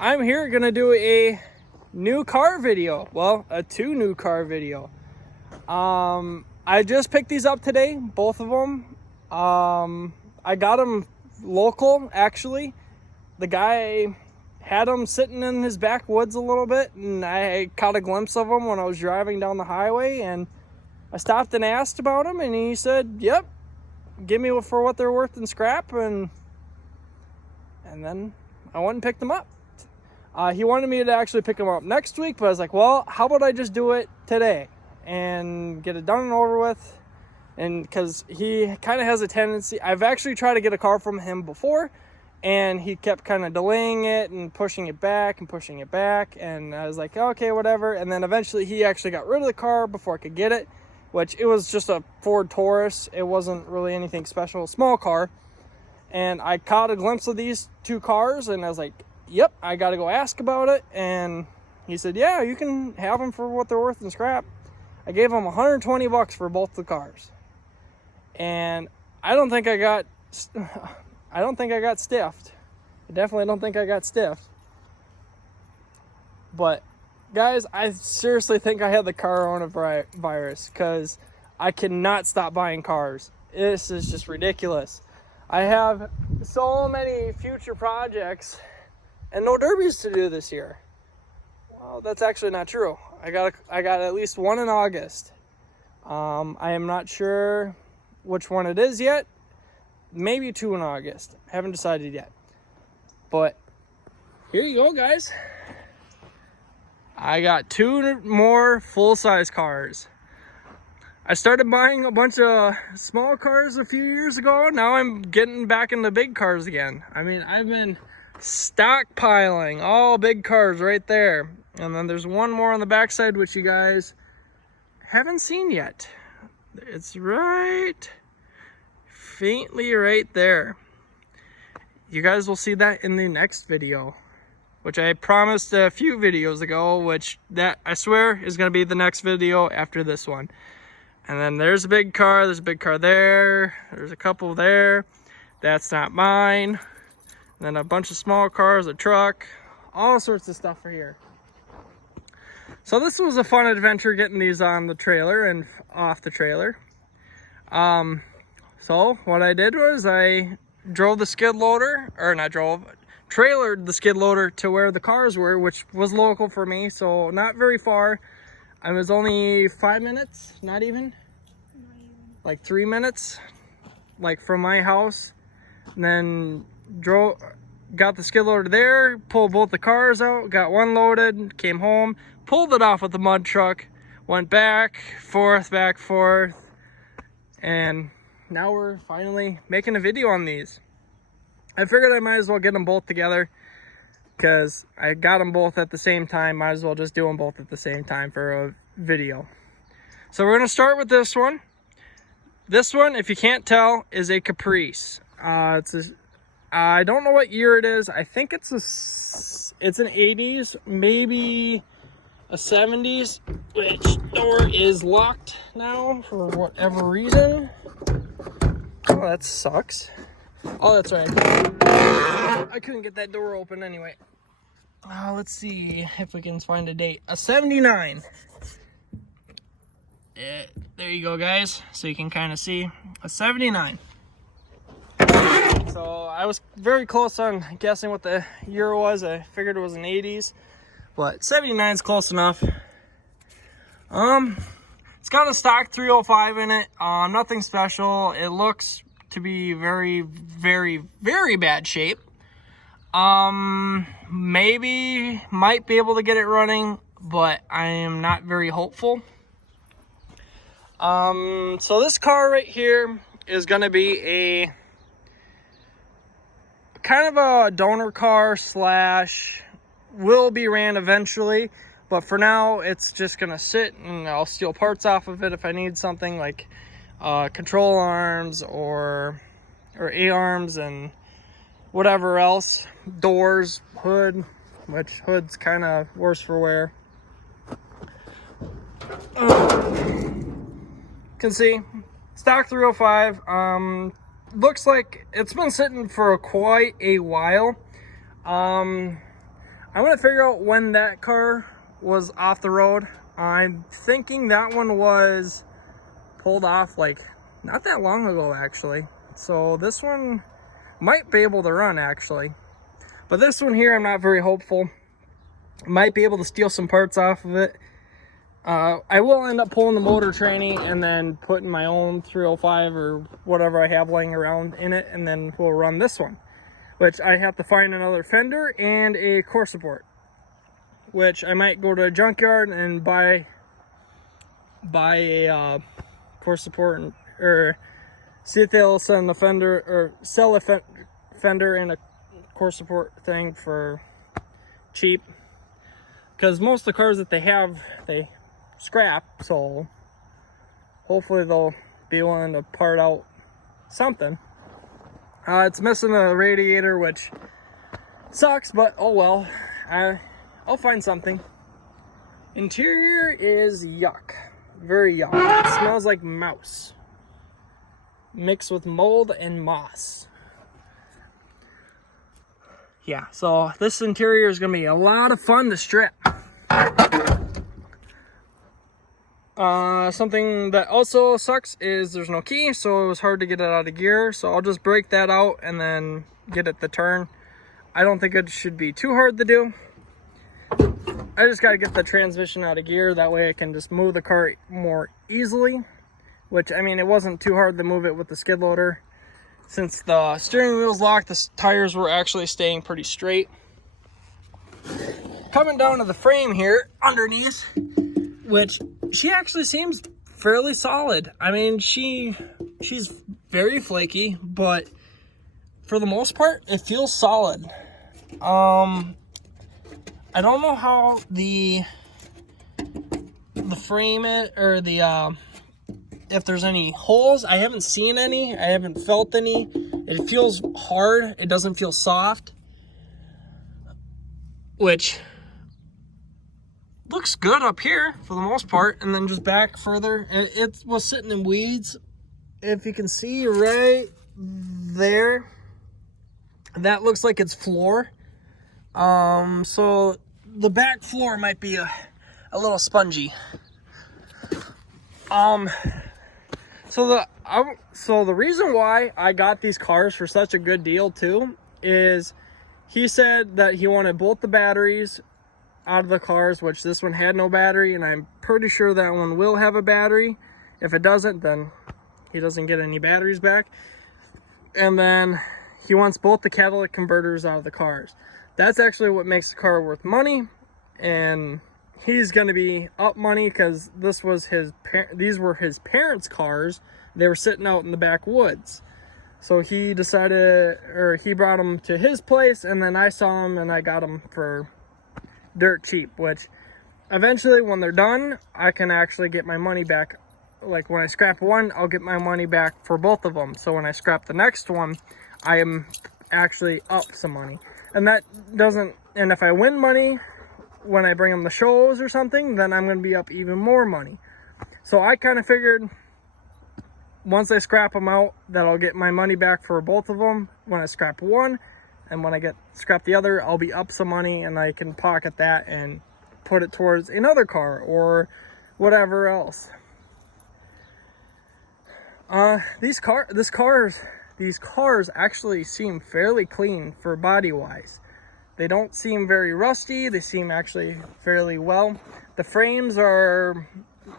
I'm here gonna do a new car video. Well, a two new car video. I just picked these up today, both of them. I got them local, actually. The guy had them sitting in his backwoods a little bit, and I caught a glimpse of them when I was driving down the highway, and I stopped and asked about them, and he said, yep, give me for what they're worth in scrap, and then I went and picked them up. He wanted me to actually pick them up next week, but I was like, well, how about I just do it today and get it done and over with? And because he kind of has a tendency, I've actually tried to get a car from him before, and he kept kind of delaying it and pushing it back, and I was like, okay, whatever. And then eventually he actually got rid of the car before I could get it, which it was just a Ford Taurus. It wasn't really anything special, a small car. And I caught a glimpse of these two cars, and I was like, yep, I got to go ask about it. And he said, yeah, you can have them for what they're worth in scrap. I gave him $120 for both the cars. And I don't think I got stiffed. I definitely don't think I got stiffed. But guys, I seriously think I had the coronavirus, because I cannot stop buying cars. This is just ridiculous. I have so many future projects and no derbies to do this year. Well, that's actually not true. I got at least one in August. I am not sure which one it is yet. Maybe two in August. Haven't decided yet. But here you go, guys. I got two more full-size cars. I started buying a bunch of small cars a few years ago. Now I'm getting back into big cars again. I mean, I've been stockpiling all big cars right there. And then there's one more on the backside, which you guys haven't seen yet. It's right faintly right there. You guys will see that in the next video, which I promised a few videos ago, which that I swear is going to be the next video after this one. And then there's a big car, there's a big car there, there's a couple there. That's not mine. And then a bunch of small cars, a truck, all sorts of stuff for here. So this was a fun adventure getting these on the trailer and off the trailer. So what I did was I drove the skid loader, or not drove, trailered the skid loader to where the cars were, which was local for me, so not very far. I was only 5 minutes, not even, like 3 minutes, like from my house. And then got the skid loader there, pulled both the cars out, got one loaded, came home, pulled it off with the mud truck, went back, forth, and now we're finally making a video on these. I figured I might as well get them both together, because I got them both at the same time. Might as well just do them both at the same time for a video. So we're going to start with this one. This one, if you can't tell, is a Caprice. I don't know what year it is. I think it's an 80s, maybe a 70s, which door is locked now for whatever reason. Oh, that sucks. Oh, that's right. I couldn't get that door open anyway. Let's see if we can find a date. A 79. There you go, guys. So you can kind of see. A 79. So I was very close on guessing what the year was. I figured it was an 80s. But 79 is close enough. It's got a stock 305 in it. Nothing special. It looks to be very, very, very bad shape. Maybe might be able to get it running, but I am not very hopeful. So this car right here is going to be a kind of a donor car slash will be ran eventually, but for now it's just going to sit, and I'll steal parts off of it if I need something, like control arms or A-arms and whatever else, doors, hood, which hood's kind of worse for wear. Can see stock 305. Looks like it's been sitting for quite a while. I'm I'm gonna figure out when that car was off the road. I'm thinking that one was pulled off like not that long ago actually. So this one might be able to run actually. But this one here, I'm not very hopeful. Might be able to steal some parts off of it. I will end up pulling the motor tranny and then putting my own 305 or whatever I have laying around in it, and then we'll run this one. Which I have to find another fender and a core support. Which I might go to a junkyard and buy a core support, or see if they'll send a fender or sell a fender and a core support thing for cheap. Because most of the cars that they have, they scrap, so hopefully they'll be willing to part out something. It's missing a radiator, which sucks, but oh well. I'll find something. Interior is yuck. Very yuck. It smells like mouse mixed with mold and moss. Yeah, so this interior is going to be a lot of fun to strip. Something that also sucks is there's no key, so it was hard to get it out of gear. So I'll just break that out and then get it to turn. I don't think it should be too hard to do. I just got to get the transmission out of gear. That way I can just move the car more easily. Which, I mean, it wasn't too hard to move it with the skid loader. Since the steering wheel's locked, the tires were actually staying pretty straight. Coming down to the frame here, underneath, which she actually seems fairly solid. I mean, she's very flaky, but for the most part, it feels solid. I don't know how the frame or the if there's any holes. I haven't seen any. I haven't felt any. It feels hard. It doesn't feel soft, which looks good up here for the most part. And then just back further, it was sitting in weeds. If you can see right there, that looks like it's floor. So the back floor might be a little spongy. So the reason why I got these cars for such a good deal too is he said that he wanted both the batteries out of the cars, which this one had no battery, and I'm pretty sure that one will have a battery. If it doesn't, then he doesn't get any batteries back. And then he wants both the catalytic converters out of the cars. That's actually what makes the car worth money, and he's going to be up money because these were his parents' cars. They were sitting out in the backwoods. So he decided, or he brought them to his place, and then I saw them and I got them for dirt cheap, which eventually when they're done, I can actually get my money back. Like when I scrap one, I'll get my money back for both of them. So when I scrap the next one, I am actually up some money. And if I win money when I bring them to shows or something, then I'm going to be up even more money. So I kind of figured once I scrap them out that I'll get my money back for both of them when I scrap one, and when I scrap the other, I'll be up some money and I can pocket that and put it towards another car or whatever else. These cars actually seem fairly clean for body wise. They don't seem very rusty. They seem actually fairly well. The frames are,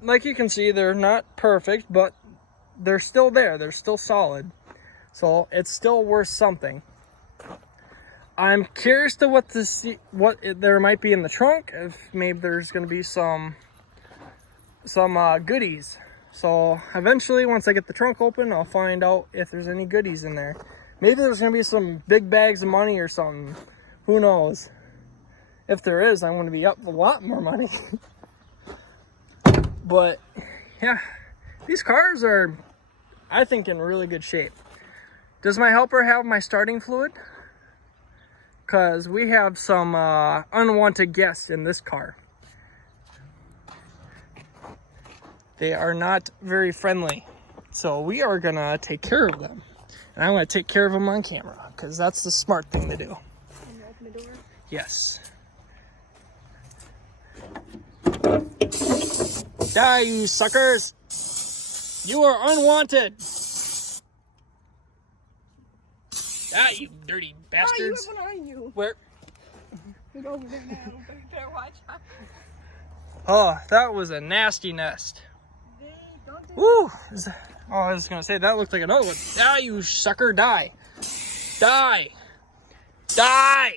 like you can see, they're not perfect, but they're still there. They're still solid. So it's still worth something. I'm curious to what there might be in the trunk. If maybe there's going to be some goodies. So eventually, once I get the trunk open, I'll find out if there's any goodies in there. Maybe there's going to be some big bags of money or something. Who knows? If there is, I'm going to be up a lot more money. But yeah, these cars are, I think, in really good shape. Does my helper have my starting fluid? Because we have some unwanted guests in this car. They are not very friendly. So we are going to take care of them. And I'm going to take care of them on camera, because that's the smart thing to do. Can you open the door? Yes. Die, you suckers! You are unwanted! Ah, you dirty bastards! Oh, you have one on you. Where? Look over there now. You better watch out. Oh, that was a nasty nest. Don't do Woo! Oh, I was gonna say, that looked like another one. Die, you sucker, die! Die! Die!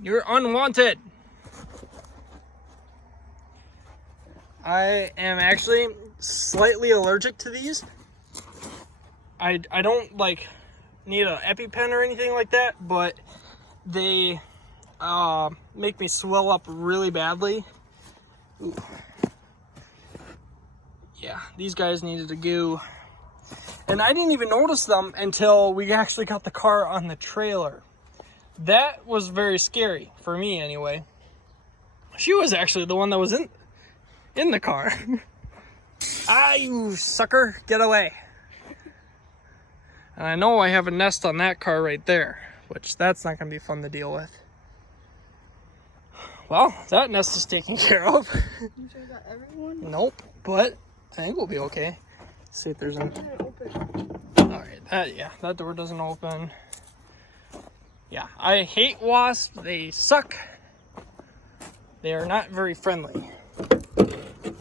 You're unwanted! I am actually slightly allergic to these. I don't like need an EpiPen or anything like that, but they make me swell up really badly. Ooh. Yeah, these guys needed to go. And I didn't even notice them until we actually got the car on the trailer. That was very scary, for me anyway. She was actually the one that was in the car. Ah, you sucker, get away. And I know I have a nest on that car right there, which that's not going to be fun to deal with. Well, that nest is taken care of. You sure you got everyone? Nope, but I think we'll be okay. Let's see if there's an... Alright, that door doesn't open. Yeah, I hate wasps. They suck. They are not very friendly.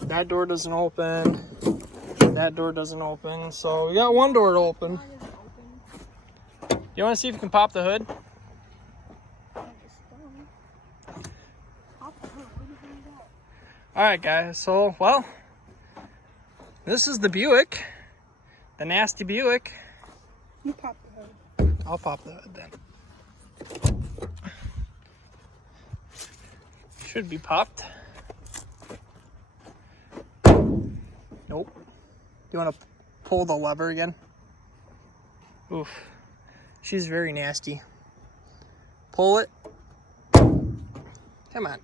That door doesn't open. That door doesn't open. So we got one door to open. You want to see if you can pop the hood? Alright guys, so, well, this is the Buick. The nasty Buick. You pop the hood. I'll pop the hood then. Should be popped. Nope. You want to pull the lever again? Oof. She's very nasty. Pull it. Come on.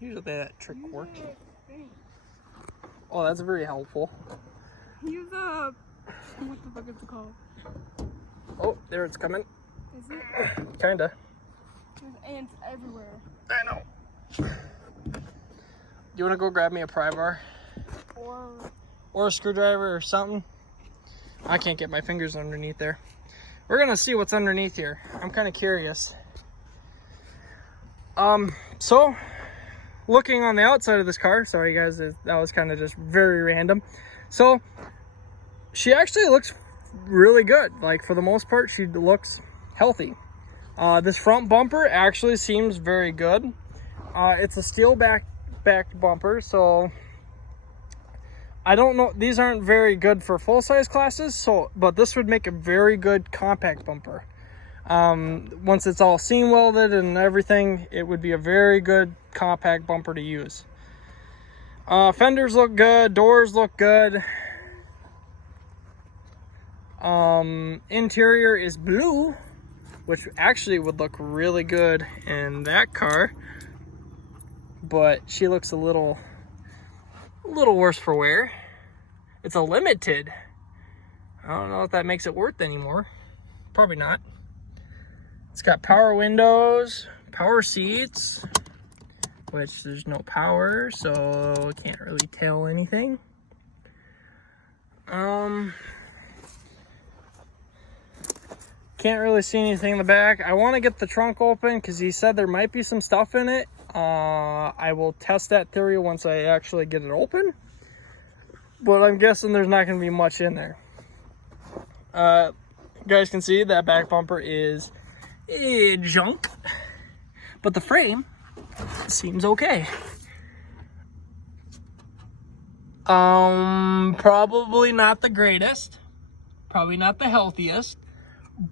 Usually that trick works. Oh, that's very helpful. Use a... What the fuck is it called? Oh, there it's coming. Is it? Kinda. There's ants everywhere. I know. You want to go grab me a pry bar? Or a screwdriver or something? I can't get my fingers underneath there. We're gonna see what's underneath here. I'm kind of curious. So, looking on the outside of this car, sorry guys, that was kind of just very random. So, she actually looks really good. Like, for the most part, she looks healthy. This front bumper actually seems very good. It's a steel backed bumper, so I don't know, these aren't very good for full-size classes, so but this would make a very good compact bumper. Once it's all seam welded and everything, it would be a very good compact bumper to use. Fenders look good, doors look good. Interior is blue, which actually would look really good in that car, but she looks a little worse for wear. It's a limited. I don't know if that makes it worth anymore. Probably not. It's got power windows, power seats, which there's no power, so can't really tell anything. Can't really see anything in the back. I want to get the trunk open because he said there might be some stuff in it. I will test that theory once I actually get it open, but I'm guessing there's not going to be much in there. You guys can see that back bumper is junk, but the frame seems okay. Probably not the greatest, probably not the healthiest,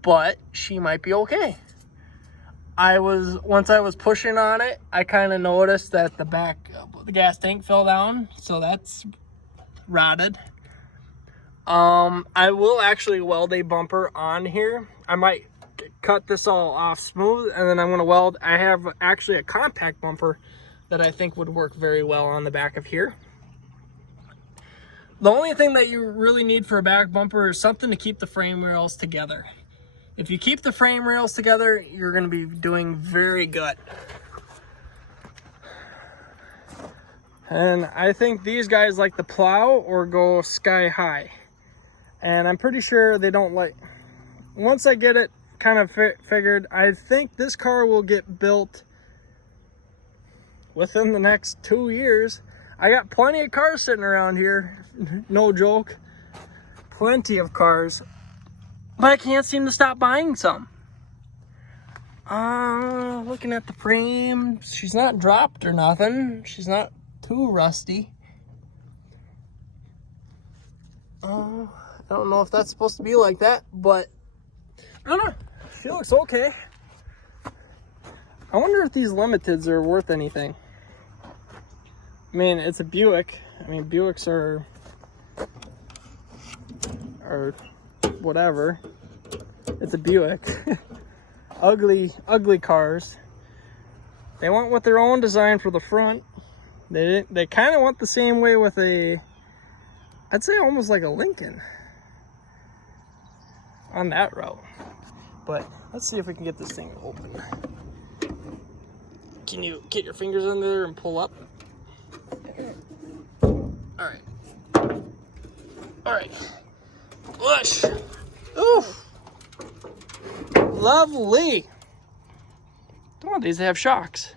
but she might be okay. Once I was pushing on it, I kind of noticed that the gas tank fell down, so that's rotted. I will actually weld a bumper on here. I might cut this all off smooth, and then I'm going to weld. I have actually a compact bumper that I think would work very well on the back of here. The only thing that you really need for a back bumper is something to keep the frame rails together. If you keep the frame rails together, you're going to be doing very good. And I think these guys like to plow or go sky high. And I'm pretty sure they don't like, once I get it kind of figured, I think this car will get built within the next 2 years. I got plenty of cars sitting around here, no joke, plenty of cars, but I can't seem to stop buying some. Looking at the frame, she's not dropped or nothing. She's not too rusty. I don't know if that's supposed to be like that, but I don't know. She looks okay. I wonder if these limiteds are worth anything. I mean, it's a Buick. I mean, Buicks are whatever. It's a Buick. ugly cars. They went with their own design for the front. They kind of went the same way with a, I'd say almost like a Lincoln on that route. But let's see if we can get this thing open. Can you get your fingers under there and pull up? Alright. Alright. Push! Oof! Lovely! Don't want these to have shocks.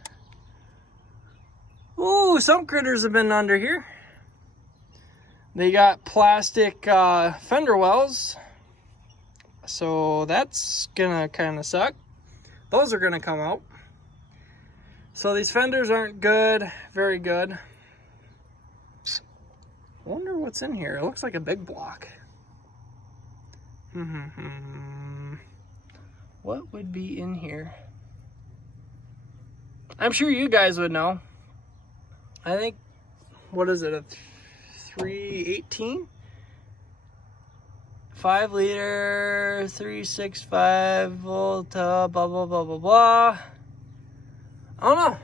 Ooh, some critters have been under here. They got plastic fender wells. So that's gonna kind of suck. Those are gonna come out. So these fenders aren't good, very good. I wonder what's in here. It looks like a big block. What would be in here? I'm sure you guys would know. I think, what is it, a 318? 5 liter, 365 volt, blah, blah, blah, blah, blah. I don't know.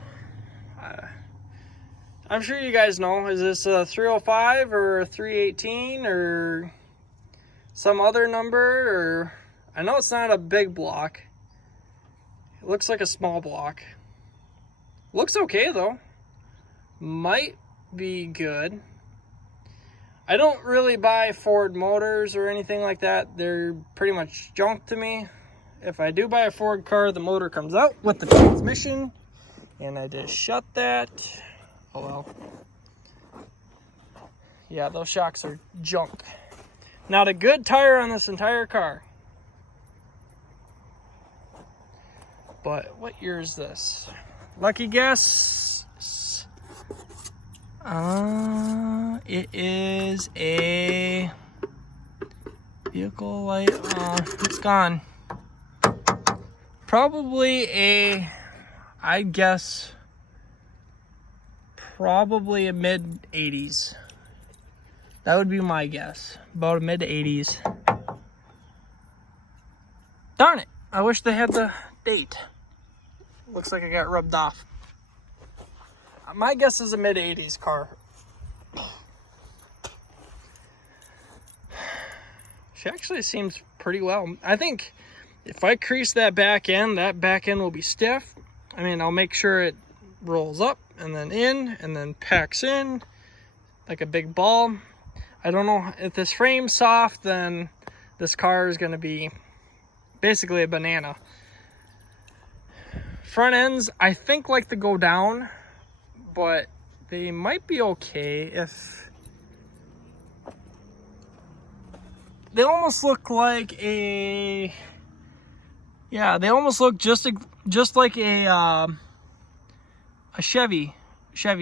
I'm sure you guys know. Is this a 305 or a 318 or some other number? Or I know it's not a big block. It looks like a small block. Looks okay though. Might be good. I don't really buy Ford motors or anything like that. They're pretty much junk to me. If I do buy a Ford car, the motor comes out with the transmission. And I just shut that. Oh well. Yeah, those shocks are junk. Not a good tire on this entire car. But what year is this? Lucky guess. It is a vehicle light. It's gone. Probably a, I guess, probably a mid-80s. That would be my guess. About a mid-80s. Darn it. I wish they had the date. Looks like I got rubbed off. My guess is a mid-80s car. She actually seems pretty well. I think if I crease that back end will be stiff. I mean, I'll make sure it rolls up and then in and then packs in like a big ball. I don't know if this frame's soft, then this car is going to be basically a banana. Front ends, I think, like to go down, but they might be okay if they almost look like a, yeah, they almost look just like a Chevy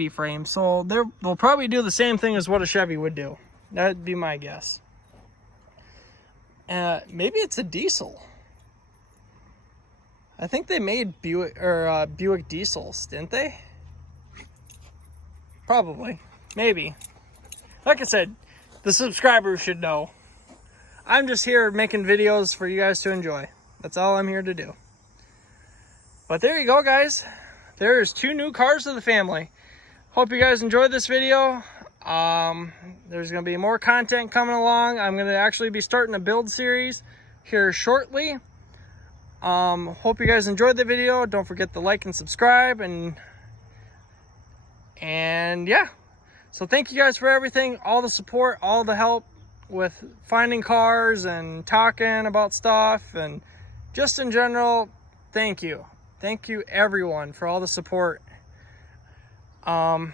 frame. So they'll probably do the same thing as what a Chevy would do. That'd be my guess. Maybe it's a diesel. I think they made Buick diesels, didn't they? Probably. Maybe. Like I said, the subscribers should know. I'm just here making videos for you guys to enjoy. That's all I'm here to do. But there you go, guys. There's 2 new cars to the family. Hope you guys enjoyed this video. There's going to be more content coming along. I'm going to actually be starting a build series here shortly. Hope you guys enjoyed the video. Don't forget to like and subscribe, and yeah, So thank you guys for everything, all the support, all the help with finding cars and talking about stuff, and just in general, thank you. Thank you everyone for all the support. Don't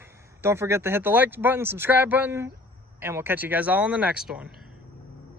forget to hit the like button, subscribe button, and we'll catch you guys all in the next one.